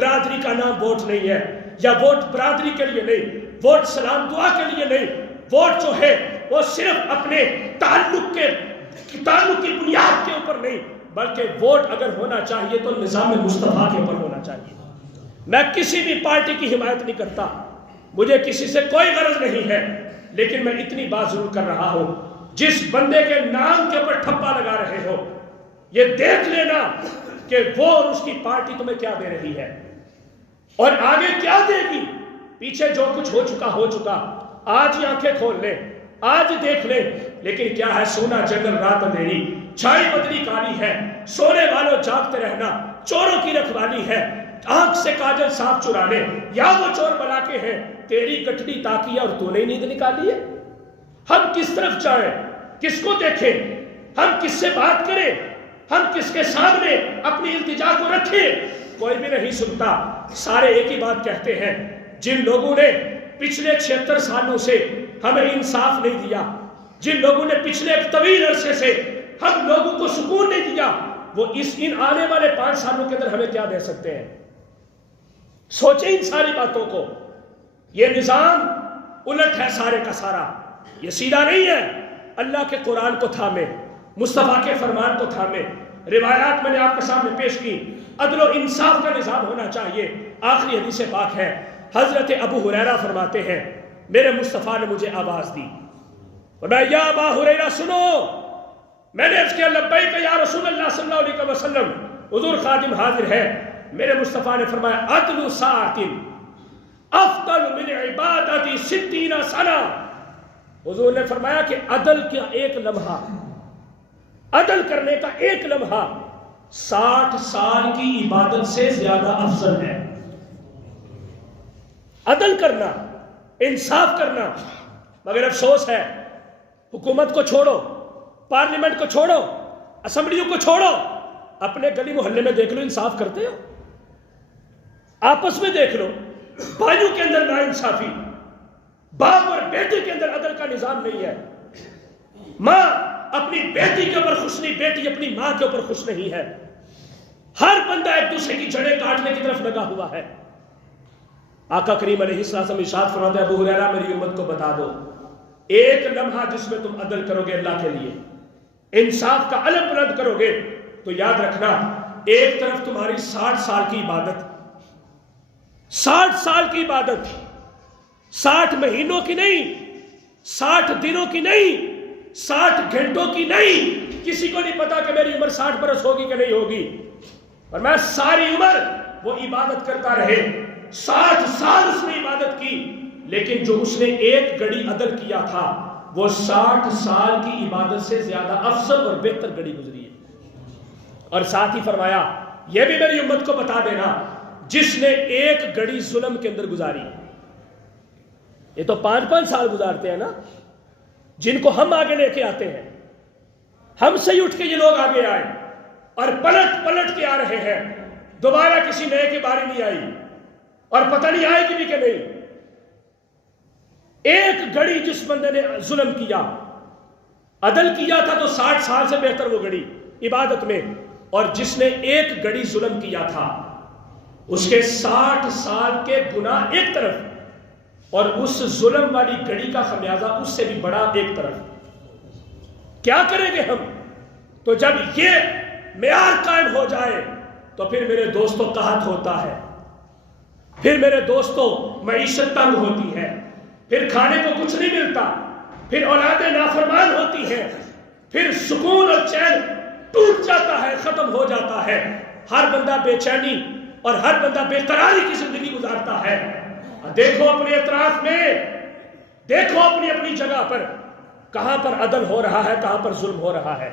برادری کا نام ووٹ نہیں ہے، یا ووٹ برادری کے لیے نہیں، ووٹ سلام دعا کے لیے نہیں، ووٹ جو ہے وہ صرف اپنے تعلق کی بنیاد کے اوپر نہیں، بلکہ ووٹ اگر ہونا چاہیے تو نظام مصطفیٰ کے اوپر ہونا چاہیے۔ میں کسی بھی پارٹی کی حمایت نہیں کرتا، مجھے کسی سے کوئی غرض نہیں ہے، لیکن میں اتنی بات ضرور کر رہا ہوں، جس بندے کے نام کے اوپر ٹھپا لگا رہے ہو یہ دیکھ لینا کہ وہ اور اس کی پارٹی تمہیں کیا دے رہی ہے اور آگے کیا دے گی۔ پیچھے جو کچھ ہو چکا، آج ہی آنکھیں کھول لیں، آج دیکھ لیں، لیکن کیا ہے، سونا جنگل رات اندھیری، چھائی بدلی کالی ہے، سونے والوں جاگتے رہنا، چوروں کی رکھوالی ہے، آنکھ سے کاجل صاف چرا لے، یا وہ چور بلا کے ہیں، تیری گٹڑی تاکی ہے اور تو نے نیند نکالی ہے۔ ہم کس طرف جائیں، کس کو دیکھیں، ہم کس سے بات کریں، ہم کس کے سامنے اپنی التجا کو رکھیں، کوئی بھی نہیں سنتا۔ سارے ایک ہی بات کہتے ہیں، جن لوگوں نے پچھلے 76 سالوں سے ہمیں انصاف نہیں دیا، جن لوگوں نے پچھلے ایک طویل عرصے سے ہم لوگوں کو سکون نہیں دیا، وہ ان آنے والے 5 سالوں کے اندر ہمیں کیا دے سکتے ہیں۔ سوچیں ان ساری باتوں کو۔ یہ نظام الٹ ہے سارے کا سارا، یہ سیدھا نہیں ہے۔ اللہ کے قرآن کو تھامے، مصطفیٰ کے فرمان کو تھامے، روایات میں نے آپ کے سامنے پیش کی، عدل و انصاف کا نظام ہونا چاہیے۔ آخری حدیث پاک ہے، حضرت ابو ہریرہ فرماتے ہیں، میرے مصطفیٰ نے مجھے آواز دی، فرمایا یا ابا ہریرہ سنو۔ میں نے عرض کیا لبیک یا رسول اللہ صلی اللہ علیہ وسلم، حضور خادم حاضر ہے۔ میرے مصطفیٰ نے فرمایا عدل ساعت افضل من عبادت 60 سنہ۔ حضور نے فرمایا کہ عدل کا ایک لمحہ، عدل کرنے کا ایک لمحہ 60 سال کی عبادت سے زیادہ افضل ہے۔ عدل کرنا، انصاف کرنا، مگر افسوس ہے، حکومت کو چھوڑو، پارلیمنٹ کو چھوڑو، اسمبلیوں کو چھوڑو، اپنے گلی محلے میں دیکھ لو انصاف کرتے ہو؟ آپس میں دیکھ لو، بھائیوں کے اندر ناانصافی، باپ اور بیٹی کے اندر عدل کا نظام نہیں ہے، ماں اپنی بیٹی کے اوپر خوش نہیں، بیٹی اپنی ماں کے اوپر خوش نہیں ہے، ہر بندہ ایک دوسرے کی جڑیں کاٹنے کی طرف لگا ہوا ہے۔ آقا کریم علیہ السلام ارشاد فرماتے ہیں، ابو ہریرہ میری امت کو بتا دو، ایک لمحہ جس میں تم عدل کرو گے اللہ کے لیے، انصاف کا علم بلند کرو گے، تو یاد رکھنا ایک طرف تمہاری 60 سال کی عبادت، 60 سال کی عبادت، 60 مہینوں کی نہیں، 60 دنوں کی نہیں، 60 گھنٹوں کی نہیں۔ کسی کو نہیں پتا کہ میری عمر 60 برس ہوگی کہ نہیں ہوگی، اور میں ساری عمر وہ عبادت کرتا رہے، 60 سال اس نے عبادت کی، لیکن جو اس نے ایک گھڑی عدل کیا تھا وہ 60 سال کی عبادت سے زیادہ افضل اور بہتر گھڑی گزری ہے۔ اور ساتھ ہی فرمایا یہ بھی میری امت کو بتا دینا، جس نے ایک گھڑی ظلم کے اندر گزاری، یہ تو 5-5 سال گزارتے ہیں نا، جن کو ہم آگے لے کے آتے ہیں، ہم سے ہی اٹھ کے یہ لوگ آگے آئے اور پلٹ کے آ رہے ہیں، دوبارہ کسی نئے کی باری نہیں آئی، اور پتہ نہیں آئے گی بھی کہ نہیں۔ ایک گھڑی جس بندے نے ظلم کیا، عدل کیا تھا تو 60 سال سے بہتر وہ گھڑی عبادت میں، اور جس نے ایک گھڑی ظلم کیا تھا اس کے 60 سال کے گناہ ایک طرف، اور اس ظلم والی گھڑی کا خمیازہ اس سے بھی بڑا ایک طرف۔ کیا کریں گے ہم؟ تو جب یہ معیار قائم ہو جائے تو پھر میرے دوستوں قحط ہوتا ہے، پھر میرے دوستوں معیشت تنگ ہوتی ہے، پھر کھانے کو کچھ نہیں ملتا، پھر اولادیں نافرمان ہوتی ہیں، پھر سکون اور چین ٹوٹ جاتا ہے، ختم ہو جاتا ہے، ہر بندہ بے چینی اور ہر بندہ بے قراری کی زندگی گزارتا ہے۔ دیکھو اپنے اطراف میں، دیکھو اپنی جگہ پر، کہاں پر عدل ہو رہا ہے، کہاں پر ظلم ہو رہا ہے۔